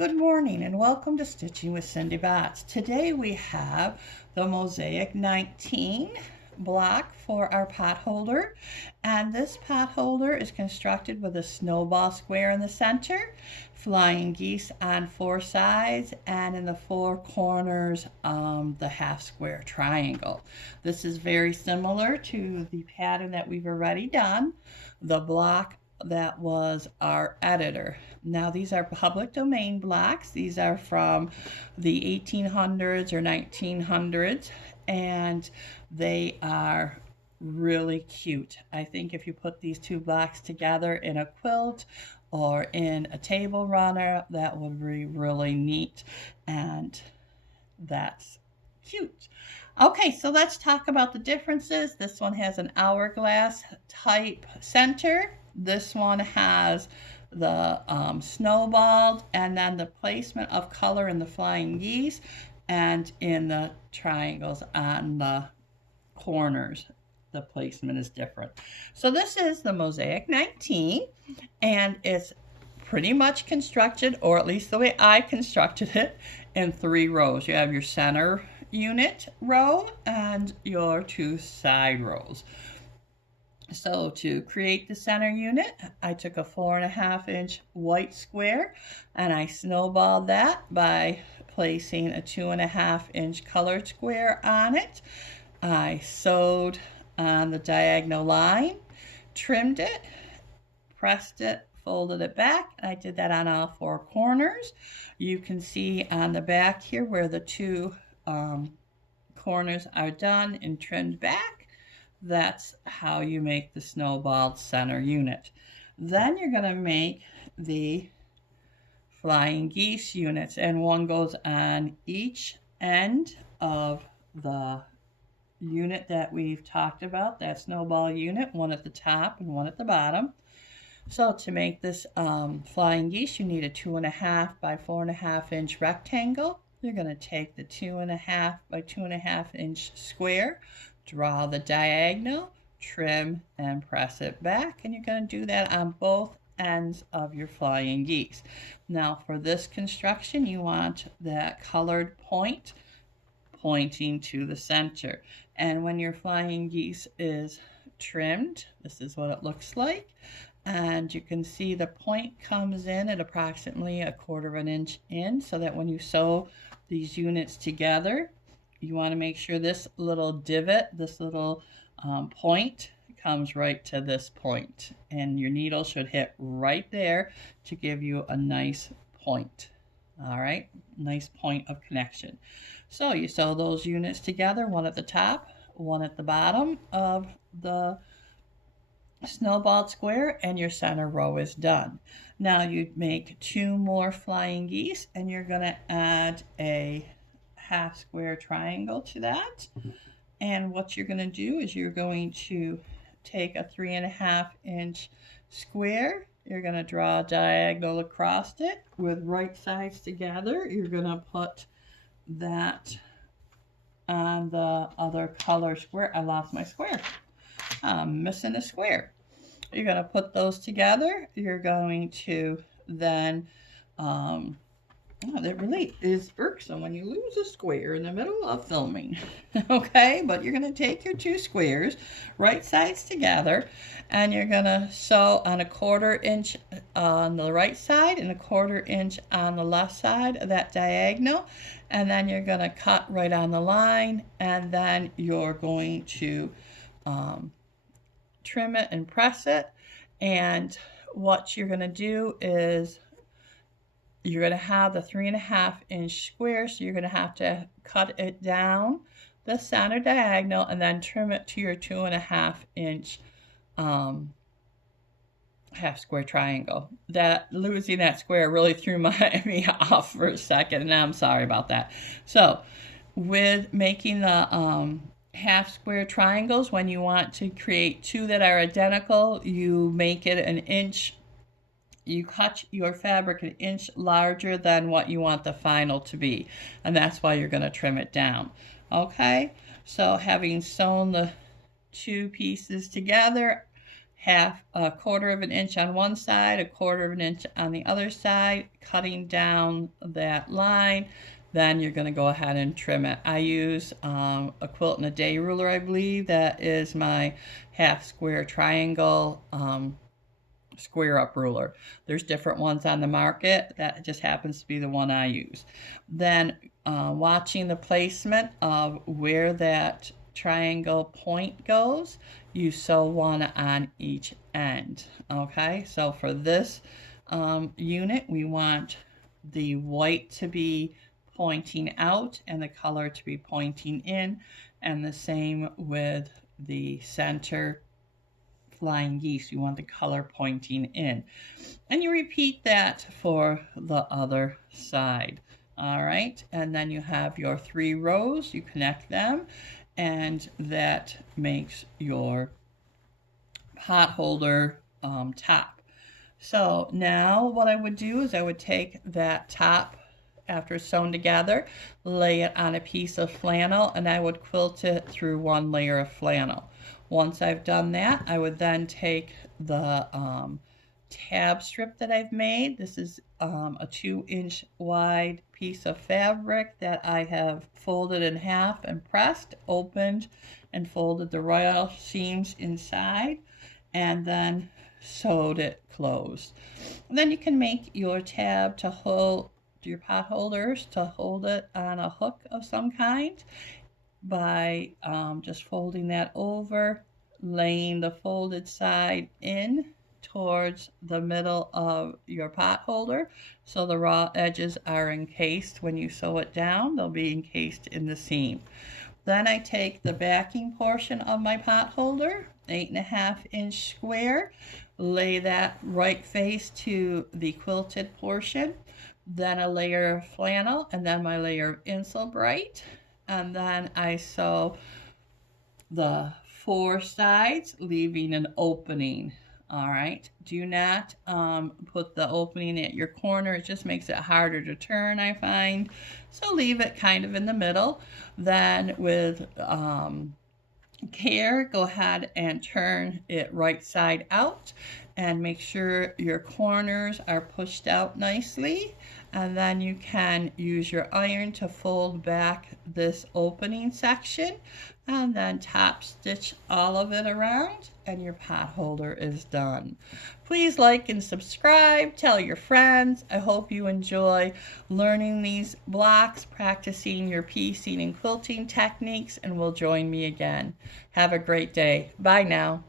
Good morning and welcome to Stitching with Cindy Botts. Today we have the Mosaic 19 block for our pot holder, and this pot holder is constructed with a snowball square in the center, flying geese on four sides, and in the four corners the half square triangle. This is very similar to the pattern that we've already done, the block that was our editor. Now these are public domain blocks. These are from the 1800s or 1900s, and they are really cute. I think if you put these two blocks together in a quilt or in a table runner, that would be really neat, and that's cute. Okay, so let's talk about the differences. This one has an hourglass type center. This one has the snowballed, and then the placement of color in the flying geese and in the triangles on the corners. The placement is different. So this is the Mosaic 19, and it's pretty much constructed, or at least the way I constructed it, in 3 rows. You have your center unit row and your 2 side rows. So to create the center unit, I took a 4.5 inch white square and I snowballed that by placing a 2.5 inch colored square on it. I sewed on the diagonal line, trimmed it, pressed it, folded it back. I did that on all 4 corners. You can see on the back here where the 2 corners are done and trimmed back. That's how you make the snowballed center unit. Then you're going to make the flying geese units, and one goes on each end of the unit that we've talked about, that snowball unit, one at the top and one at the bottom. So to make this flying geese, you need a 2.5 by 4.5 inch rectangle. You're going to take the 2.5 by 2.5 inch square, draw the diagonal, trim, and press it back, and you're going to do that on both ends of your flying geese. Now for this construction, you want that colored point pointing to the center, and when your flying geese is trimmed, this is what it looks like, and you can see the point comes in at approximately 1/4 inch in, so that when you sew these units together, you want to make sure this little divot, this little point, comes right to this point, and your needle should hit right there to give you a nice point. All right, nice point of connection. So you sew those units together, one at the top, one at the bottom of the snowballed square, and your center row is done. Now you make 2 more flying geese, and you're going to add a half square triangle to that. And what you're going to do is you're going to take a 3.5 inch square. You're going to draw a diagonal across it with right sides together. You're going to put that on the other color square. I lost my square. I'm missing a square. You're going to put those together. You're going to then that really is irksome when you lose a square in the middle of filming. Okay, but you're going to take your 2 squares, right sides together, and you're going to sew on 1/4 inch on the right side and 1/4 inch on the left side of that diagonal, and then you're going to cut right on the line, and then you're going to trim it and press it. And what you're going to do is you're going to have the 3.5 inch square, so you're going to have to cut it down the center diagonal and then trim it to your 2.5 inch half square triangle. That losing that square really threw me off for a second, and I'm sorry about that. So with making the half square triangles, when you want to create 2 that are identical, you make it 1 inch. You cut your fabric 1 inch larger than what you want the final to be, and that's why you're going to trim it down. Okay, so having sewn the 2 pieces together, a quarter of an inch on one side, a quarter of an inch on the other side, cutting down that line. Then you're going to go ahead and trim it. I use a quilt and a day ruler, I believe. That is my half square triangle square up ruler. There's different ones on the market. That just happens to be the one I use. Then watching the placement of where that triangle point goes, you sew one on each end. Okay, so for this unit, we want the white to be pointing out and the color to be pointing in, and the same with the center flying geese. You want the color pointing in, and you repeat that for the other side. All right, and then you have your 3 rows, you connect them, and that makes your pot holder top. So now what I would do is I would take that top after it's sewn together, lay it on a piece of flannel, and I would quilt it through 1 layer of flannel. Once I've done that, I would then take the tab strip that I've made. This is a 2-inch wide piece of fabric that I have folded in half and pressed, opened and folded the royal seams inside, and then sewed it closed. And then you can make your tab to hold your pot holders, to hold it on a hook of some kind by just folding that over, laying the folded side in towards the middle of your pot holder, so the raw edges are encased. When you sew it down, they'll be encased in the seam. Then I take the backing portion of my pot holder, 8.5-inch square, lay that right face to the quilted portion, then a layer of flannel, and then my layer of Insulbright, and then I sew the 4 sides, leaving an opening. All right, do not put the opening at your corner. It just makes it harder to turn, I find. So leave it kind of in the middle. Then with care, go ahead and turn it right side out and make sure your corners are pushed out nicely, and then you can use your iron to fold back this opening section and then top stitch all of it around, and your pot holder is done. Please like and subscribe, tell your friends. I hope you enjoy learning these blocks, practicing your piecing and quilting techniques, and will join me again. Have a great day. Bye now.